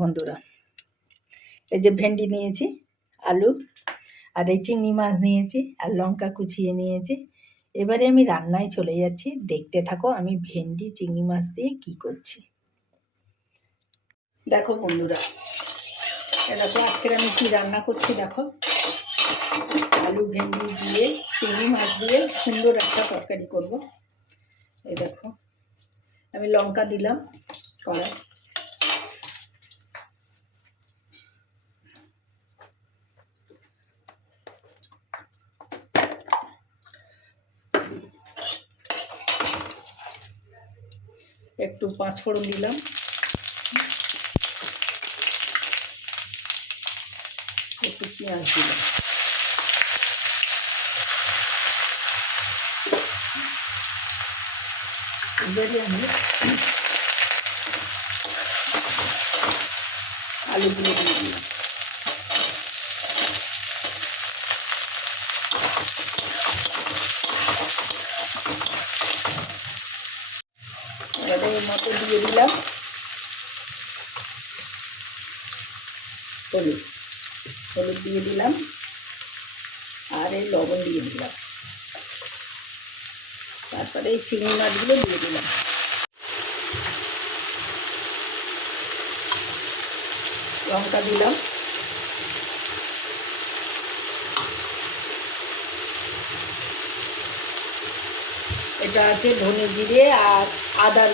বন্ধুরা। এই যে ভেন্ডি নিয়েছি, আলু, আর এই চিংড়ি মাছ নিয়েছি, আর লঙ্কা কুচিয়ে নিয়েছি। এবারে আমি রান্নায় চলে যাচ্ছি। দেখতে থাকো আমি ভেন্ডি, চিংড়ি মাছ দিয়ে কি করছি। দেখো বন্ধুরা দেখো আজকের আমি কি রান্না করছি দেখো। আলু, ভেন্ডি দিয়ে, চিংড়ি মাছ দিয়ে সুন্দর একটা তরকারি করব। এই দেখো, আমি লঙ্কা দিলাম কড়াই। একটু পাঁচ ফোড়ন দিলাম। একটু পেঁয়াজ দিলাম। আলুগুলো দিয়ে দিলাম। এর মতো দিয়ে দিলাম। হলুদ হলুদ দিয়ে দিলাম। আর এই লবণ দিয়ে দিলাম। তারপরে এই চিংড়ি মাছগুলো দিয়ে দিলাম। লঙ্কা দিলাম। এটা আছে ধনে জিরে আর আদার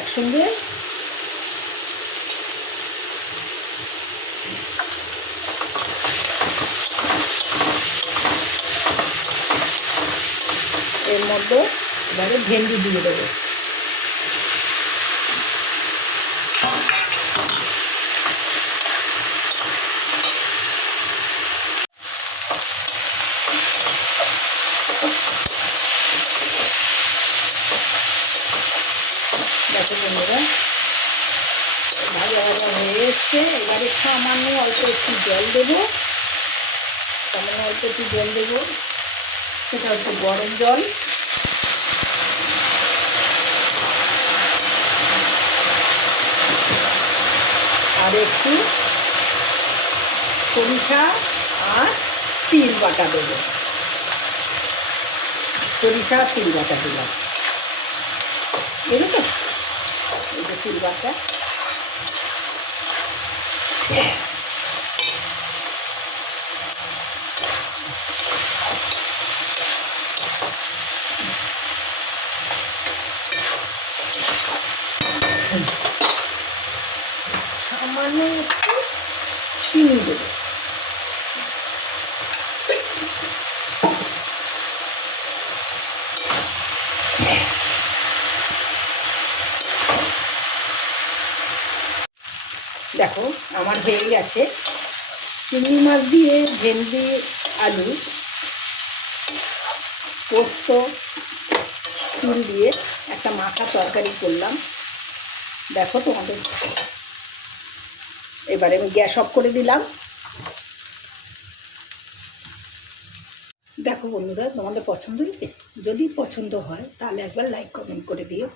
একসঙ্গে। এর মধ্যে এবারে ভেন্ডি দিয়ে দেবো। দেখো বন্ধুরা ভাজা ভাজা হয়ে এসছে। এবারে সামান্য অল্প একটু জল দেবো। সামান্য অল্প একটু জল দেবো। সেটা হচ্ছে গরম জল। আর একটু সরিষা আর তিল বাটা দেবো। সরিষা তিল বাটা দিলাম। এগুলো তো সিলভারটা। সামান্য একটু চিনি দেবো। দেখো, আমার হয়ে গেছে। চিংড়ি মাছ দিয়ে ভেন্ডি, আলু, পোস্ত, তিল দিয়ে একটা মাখা তরকারি করলাম। দেখো তোমাদের। এবারে আমি গ্যাস অফ করে দিলাম। দেখো বন্ধুরা, তোমাদের পছন্দ হয়েছে? যদি পছন্দ হয়, তাহলে একবার লাইক কমেন্ট করে দিও।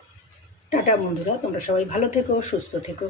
টাটা বন্ধুরা, তোমরা সবাই ভালো থেকো, সুস্থ থেকো।